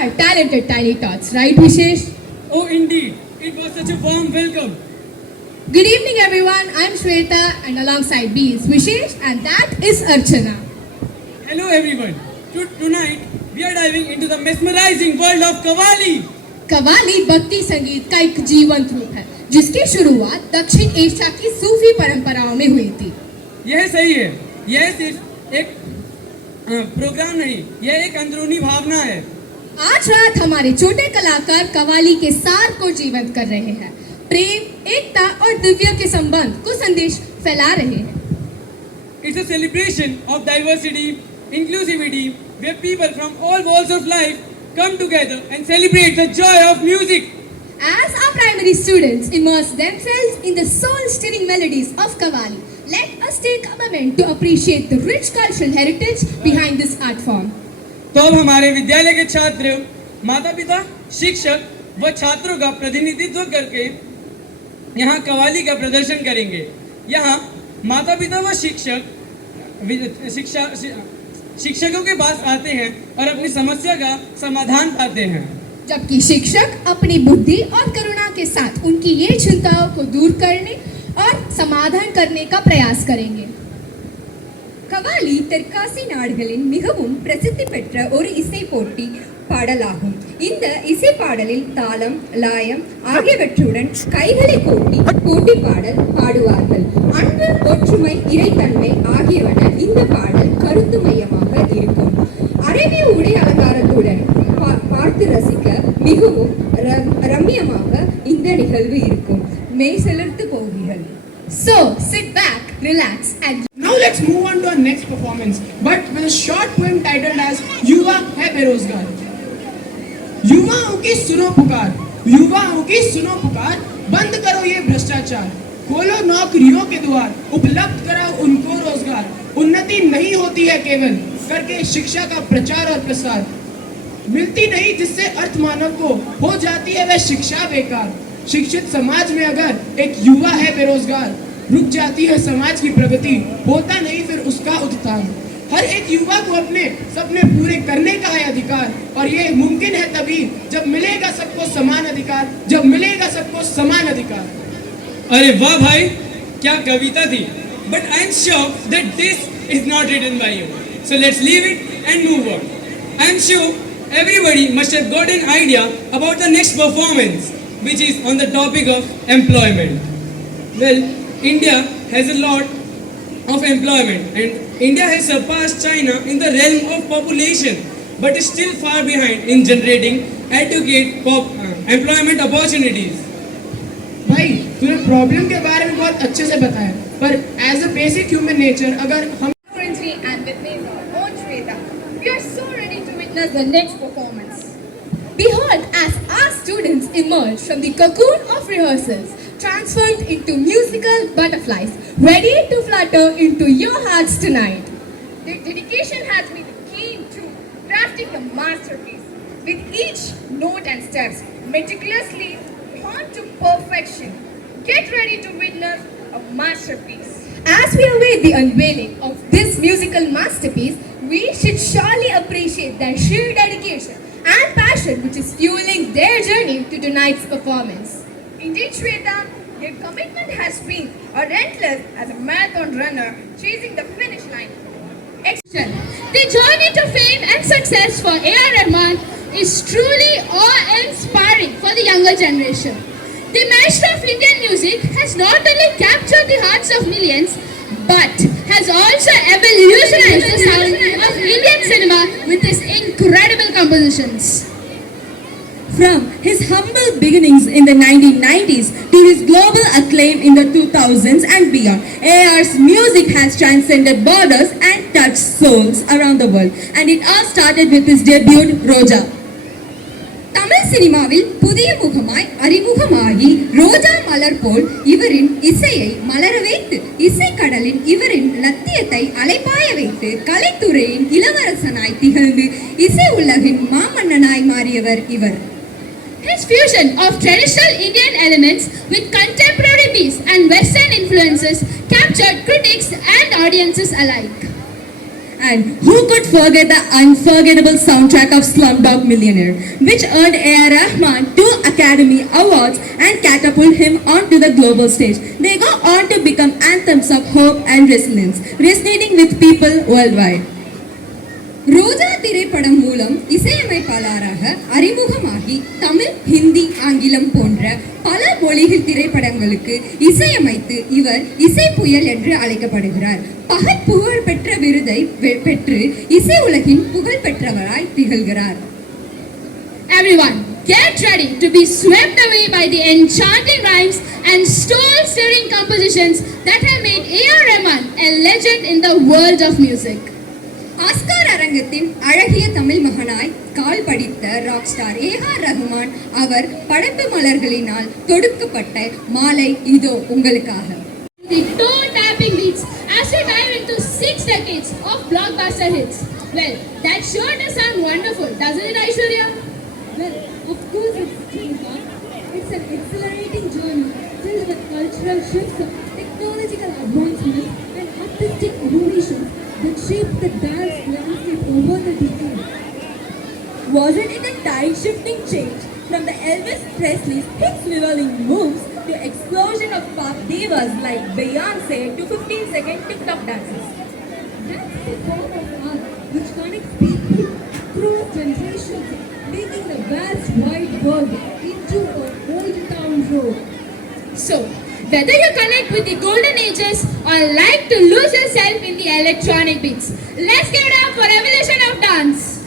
Our talented Tiny Tots, right Vishesh? Oh, indeed. It was such a warm welcome. Good evening everyone, I'm Shweta and alongside me is Vishesh and that is Archana. Hello, everyone. Tonight, we are diving into the mesmerizing world of Qawwali. Qawwali भक्ति संगीत का एक जीवंत रूप है जिसकी शुरुआत दक्षिण एशिया की सूफी परंपराओं में हुई थी। यह सही है। यह सिर्फ एक प्रोग्राम नहीं, यह एक अंदरूनी भावना है। आज रात हमारे छोटे कलाकार कव्वाली के सार को जीवंत कर रहे हैं, प्रेम, एकता और दिव्य के संबंध को संदेश फैला रहे हैं। It's a celebration of diversity, inclusivity, where people from all walks of life come together and celebrate the joy of music. As our primary students immerse themselves in the soul-stirring melodies of Qawwali, let us take a moment to appreciate the rich cultural heritage behind this art form. तो अब हमारे विद्यालय के छात्र, माता-पिता, शिक्षक व छात्रों का प्रतिनिधित्व करके यहाँ कव्वाली का प्रदर्शन करेंगे। यहाँ माता-पिता व शिक्षकों के पास आते हैं और अपनी समस्या का समाधान पाते हैं, जबकि शिक्षक अपनी बुद्धि और करुणा के साथ उनकी ये चिंताओं को दूर करने और समाधान करने का प्रयास करेंगे। கவாலி தெற்காசி நாடுகளின் மிகவும் பிரசித்தி பெற்ற ஒரு இசை போட்டி பாடலாகும். இந்த இசை பாடலில் தாளம், லயம் ஆகியவற்றுடன் கைகளை கூட்டி போட்டி பாடல் பாடுவார்கள். அன்பு, ஒற்றுமை, இறைத்தன்மை ஆகியவன இந்த பாடல் கருத்து மையமாக இருக்கும். அரேபிய உடை அலங்காரத்துடன் பார்த்து ரசிக்க மிகவும் ரம்மியமாக இந்த நிகழ்வு இருக்கும். மெய் செலுத்து போகிறீர்கள். So sit back, relax and now let's move on to our next performance, but with a short poem titled as युवा है बेरोजगार। युवाओं की सुनो पुकार, युवाओं की सुनो पुकार, बंद करो ये भ्रष्टाचार, खोलो नौकरियों के द्वार, उपलब्ध कराओ उनको रोजगार। उन्नति नहीं होती है केवल करके शिक्षा का प्रचार और प्रसार, मिलती नहीं जिससे अर्थ मानव को, हो जाती है वह शिक्षा बेकार। शिक्षित समाज में अगर एक युवा है बेरोजगार, रुक जाती है समाज की प्रगति, होता नहीं फिर उसका उत्थान। हर एक युवा को अपने सपने पूरे करने का है अधिकार, और ये मुमकिन है तभी जब मिलेगा सबको समान अधिकार, जब मिलेगा सबको समान अधिकार। अरे वाह भाई, क्या कविता थी। But I am sure that this is not written by you. So let's leave it and move on. I am sure everybody must have got an idea about the next performance, which is on the topic of employment. Well, India has a lot of employment and India has surpassed China in the realm of population, but is still far behind in generating adequate employment opportunities. भाई तूने problem के बारे में बहुत अच्छे से बताया, पर as a basic human nature अगर हम currently and with me on Shweta, we are so ready to witness the next performance. Behold, as our students emerge from the cocoon of rehearsals, transformed into musical butterflies, ready to flutter into your hearts tonight. Their dedication has been the key to crafting the masterpiece, with each note and steps meticulously honed to perfection. Get ready to witness a masterpiece. As we await the unveiling of this musical masterpiece, we should surely appreciate their sheer dedication and passion which is fueling their journey to tonight's performance. Indeed, Shweta, their commitment has been relentless as a marathon runner chasing the finish line. The journey to fame and success for A.R. Rahman is truly awe-inspiring for the younger generation. The maestro of Indian music has not only captured the hearts of millions, but has also evolutionized the sound of Indian cinema with his incredible compositions. From his humble beginnings in the 1990s to his global acclaim in the 2000s and beyond, AR's music has transcended borders and touched souls around the world. And it all started with his debut, Roja. Tamil சினிமாவில் புதிய முகமாய் அறிமுகமாகி ரோஜா மலர் போல் இவரின் இசையை மலர வைத்து, இசைக்கடலின் இவரின் லத்தியத்தை அலைப்பாய வைத்து, கலைத்துறையின் இளவரசனாய் திகழ்ந்து இசை உலகின் மாமன்னனாய் மாறியவர் இவர். His fusion of traditional Indian elements with contemporary beats and Western influences captured critics and audiences alike. And who could forget the unforgettable soundtrack of Slumdog Millionaire, which earned A.R. Rahman 2 Academy Awards and catapulted him onto the global stage. They go on to become anthems of hope and resilience, resonating with people worldwide. ரோஜா திரைப்படம் மூலம் இசையமைப்பாளராக அறிமுகமாகி தமிழ், ஹிந்தி, ஆங்கிலம் போன்ற பல மொழிகள் திரைப்படங்களுக்கு இசையமைத்து இவர் இசை புயல் என்று அழைக்கப்படுகிறார். பகத் புகழ் பெற்ற விருதை பெற்று இசை உலகின் புகழ் பெற்றவராய் திகழ்கிறார். Everyone, get ready to be swept away by the enchanting rhymes and soul-stirring compositions that have made A.R. Rahman a legend in the world of music. Oscar அரங்கத்தின் அழகிய தமிழ் மகனாய் கால் படித்த ராக் ஸ்டார் ஏஆர் ரஹ்மான் அவர் படைப்பு மலர்களினால் தொடுக்கப்பட்ட மாலை இதோ உங்களுக்காக. The toe-tapping beats as we dive into 6 decades of blockbuster hits. Well, that sure does sound wonderful, doesn't it, Aishwarya? Well, of course it's true, huh? It's an exhilarating journey filled with cultural shifts, technological advancements and artistic innovations that shaped the dance landscape over the decades. Wasn't it a tide-shifting change from the Elvis Presley's hip-swiveling moves to explosion of pop divas like Beyonce to 15-second TikTok dances? That's the form of art which connects people across generations, making the vast wide world into a old town road. So, whether you connect with the golden ages or like to lose yourself in the electronic beats, let's give it up for Evolution of Dance.